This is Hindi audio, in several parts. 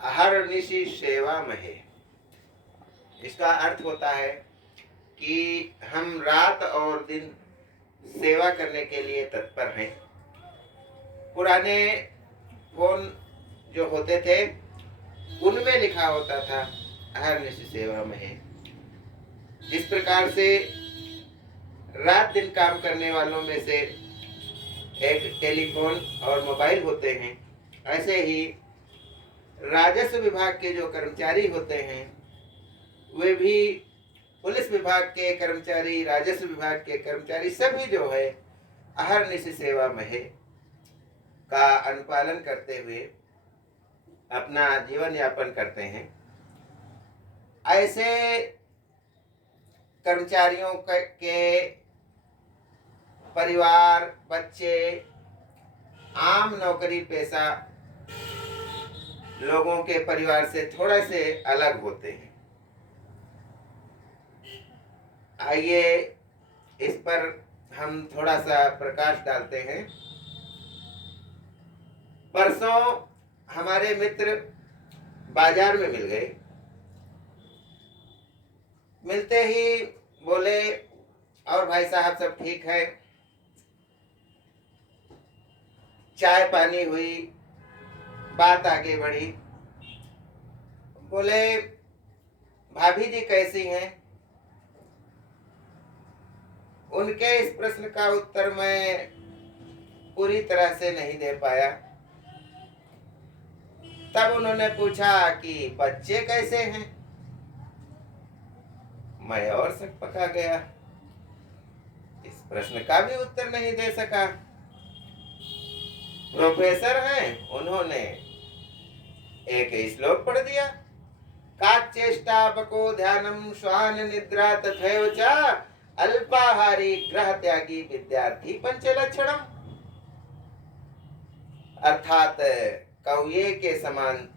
अहर्निशि सेवा महे। इसका अर्थ होता है कि हम रात और दिन सेवा करने के लिए तत्पर हैं। पुराने फोन जो होते थे उनमें लिखा होता था अहर्निशि सेवा महे। जिस प्रकार से रात दिन काम करने वालों में से एक टेलीफोन और मोबाइल होते हैं, ऐसे ही राजस्व विभाग के जो कर्मचारी होते हैं वे भी पुलिस विभाग के कर्मचारी, राजस्व विभाग के कर्मचारी सभी जो है अहर्निशि सेवा महे का अनुपालन करते हुए अपना जीवन यापन करते हैं। ऐसे कर्मचारियों के परिवार, बच्चे, आम नौकरी पेशा लोगों के परिवार से थोड़े से अलग होते हैं। आइए इस पर हम थोड़ा सा प्रकाश डालते हैं। परसों हमारे मित्र बाजार में मिल गए। मिलते ही बोले, और भाई साहब सब ठीक है? चाय पानी हुई, बात आगे बढ़ी। बोले, भाभी जी कैसी हैं? उनके इस प्रश्न का उत्तर मैं पूरी तरह से नहीं दे पाया। तब उन्होंने पूछा कि बच्चे कैसे हैं? मैं और सक पका गया, इस प्रश्न का भी उत्तर नहीं दे सका। प्रोफेसर हैं, उन्होंने एक श्लोक पढ़ दिया, काचेष्टा बको ध्यानम श्वान निद्रा तथैव च अल्पाहारी ग्रह त्यागी विद्यार्थी पंचलक्षणम। अर्थात कौए के समान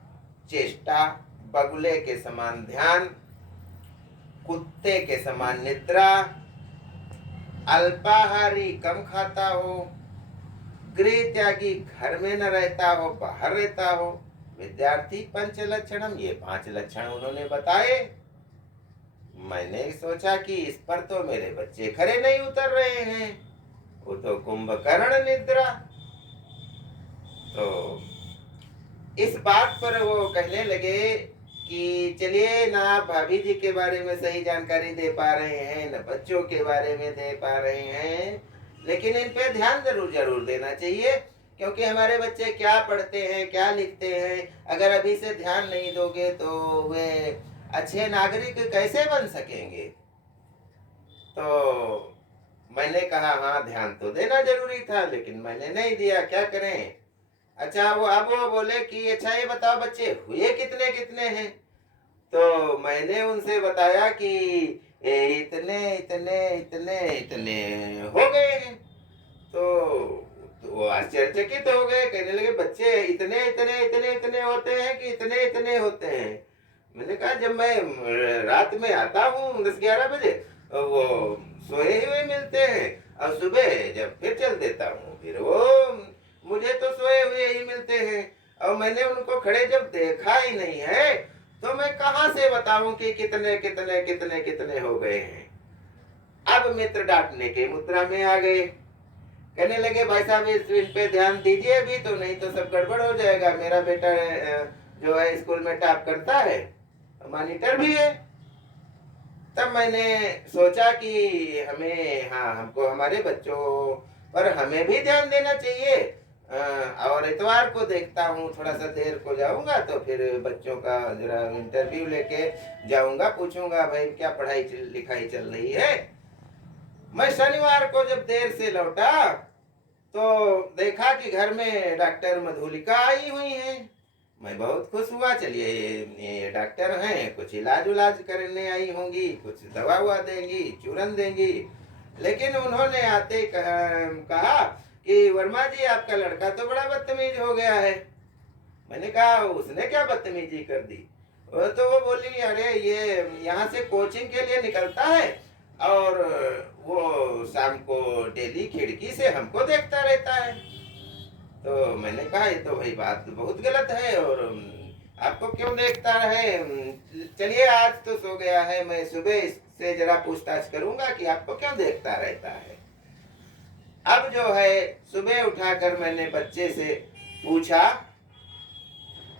चेष्टा, बगुले के समान ध्यान, कुत्ते के समान निद्रा, अल्पाहारी कम खाता हो, गृह त्यागी घर में न रहता हो, बाहर रहता हो, विद्यार्थी पंच लक्षणम, ये 5 लक्षण उन्होंने बताए। मैंने सोचा कि इस पर तो मेरे बच्चे खरे नहीं उतर रहे हैं, वो तो कुंभकर्ण निद्रा। तो इस बात पर वो कहने लगे कि चलिए ना भाभी जी के बारे में सही जानकारी दे पा रहे हैं, न बच्चों के बारे में दे पा रहे हैं, लेकिन इन पे ध्यान जरूर देना चाहिए, क्योंकि हमारे बच्चे क्या पढ़ते हैं, क्या लिखते हैं, अगर अभी से ध्यान नहीं दोगे तो वे अच्छे नागरिक कैसे बन सकेंगे। तो मैंने कहा हाँ ध्यान तो देना जरूरी था, लेकिन मैंने नहीं दिया, क्या करें। अच्छा वो बोले कि अच्छा ये बताओ बच्चे हुए कितने कितने हैं। तो मैंने उनसे बताया कि इतने इतने इतने इतने हो गए हैं। तो वो आश्चर्यचकित हो गए, कहने लगे बच्चे इतने इतने इतने इतने होते हैं कि इतने इतने होते हैं। मैंने कहा जब मैं रात में आता हूँ 10-11 बजे, वो सोए हुए मिलते हैं, और सुबह जब फिर चल देता हूँ फिर वो मुझे तो सोए हुए ही मिलते हैं, और मैंने उनको खड़े जब देखा ही नहीं है तो मैं कहां से बताऊं कि कितने कितने कितने कितने हो गए हैं। अब मित्र डांटने के मुद्रा में आ गए, कहने लगे भाई साहब इन पे ध्यान दीजिए अभी, तो नहीं तो सब गड़बड़ हो जाएगा। मेरा बेटा जो है स्कूल में टॉप करता है, मॉनिटर भी है। तब मैंने सोचा कि हमको हमारे बच्चों पर हमें भी ध्यान देना चाहिए, और इतवार को देखता हूँ, थोड़ा सा देर को जाऊंगा तो फिर बच्चों का जरा इंटरव्यू लेके जाऊंगा, पूछूंगा भाई क्या पढ़ाई लिखाई चल रही है। मैं शनिवार को जब देर से लौटा तो देखा कि घर में डॉक्टर मधुलिका आई हुई हैं। मैं बहुत खुश हुआ, चलिए ये डॉक्टर हैं, कुछ इलाज उलाज करने आई होंगी, कुछ दवा हुआ देंगी, चूरन देंगी। लेकिन उन्होंने आते कहा कि वर्मा जी आपका लड़का तो बड़ा बदतमीज हो गया है। मैंने कहा उसने क्या बदतमीजी कर दी? तो वो बोली अरे ये यहाँ से कोचिंग के लिए निकलता है और वो शाम को डेली खिड़की से हमको देखता रहता है। तो मैंने कहा ये तो भाई बात बहुत गलत है, और आपको क्यों देखता रहे? चलिए आज तो सो गया है, मैं सुबह इससे जरा पूछताछ करूंगा कि आपको क्यों देखता रहता है। अब जो है सुबह उठाकर मैंने बच्चे से पूछा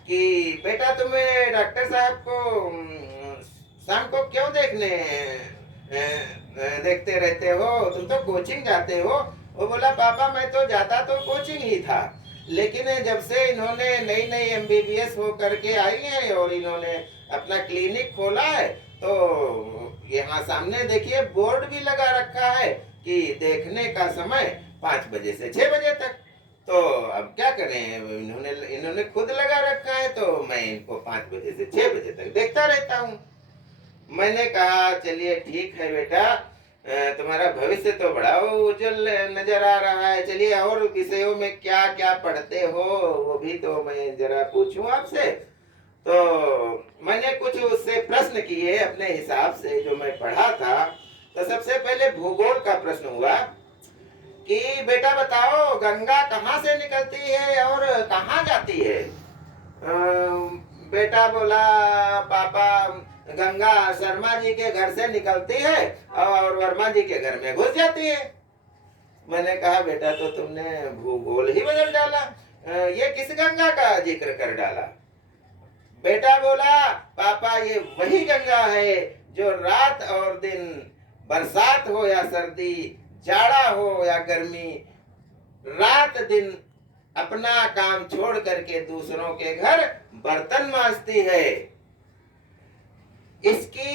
कि बेटा तुम्हें डॉक्टर साहब को शाम को क्यों देखते रहते हो, तुम तो कोचिंग जाते हो। वो बोला पापा मैं तो जाता तो कोचिंग ही था, लेकिन जब से इन्होंने नई नई एमबीबीएस हो करके आई है और इन्होंने अपना क्लिनिक खोला है, तो यहाँ सामने देखिए बोर्ड भी लगा रखा है कि देखने का समय 5 बजे से 6 बजे तक। तो अब क्या करें, इन्होंने खुद लगा रखा है, तो मैं इनको 5 बजे से 6 बजे तक देखता रहता हूँ। मैंने कहा चलिए ठीक है बेटा, तुम्हारा भविष्य तो बड़ा उज्जवल नजर आ रहा है। चलिए और विषयों में क्या क्या पढ़ते हो वो भी तो मैं जरा पूछूं आपसे। तो मैंने कुछ उससे प्रश्न किए अपने हिसाब से जो मैं पढ़ा था। तो सबसे पहले भूगोल का प्रश्न हुआ कि बेटा बताओ गंगा कहाँ से निकलती है और कहाँ जाती है। बेटा बोला पापा गंगा शर्मा जी के घर से निकलती है और वर्मा जी के घर में घुस जाती है। मैंने कहा बेटा तो तुमने भूगोल ही बदल डाला, ये किस गंगा का जिक्र कर डाला। बेटा बोला पापा ये वही गंगा है जो रात और दिन, बरसात हो या सर्दी, जाड़ा हो या गर्मी, रात दिन अपना काम छोड़ करके दूसरों के घर बर्तन मांजती है। इसकी